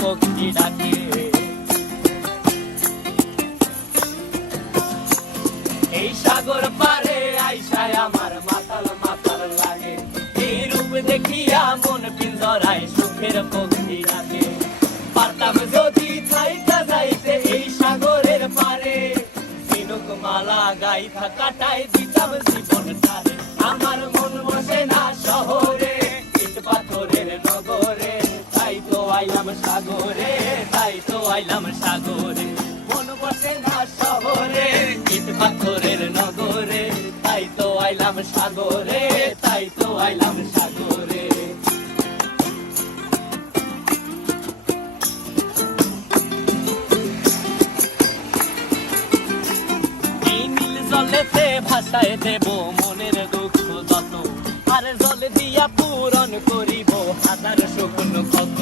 পক্ষী ডাকে। এই সাগর পারে আইসায় আমার মাতাল মাতাল লাগে, এই রূপ দেখিয়া মন পিঞ্জরায় সুখের পক্ষী ডাকে। পারতাম যদি থাইকা যাইতে এই সাগরের পারে, ঝিনুক মালা গাইথা কাটাই দিতাম জীবনটারে। আমার মন বসে না শহরে, ইট পাথরের নগরে, তাই তো আইলাম সাগরে, তাই তো আইলাম সাগরে। মন বসে না শহরে, ইট পাথরের নগরে, তাই তো আইলাম সাগরে, তাই তো আইলাম সাগরে। জলেতে ভাসায় দেব মনের দুঃখ যত, আর জল দিয়া পূরণ করিব হাজার শুকনো ক্ষত।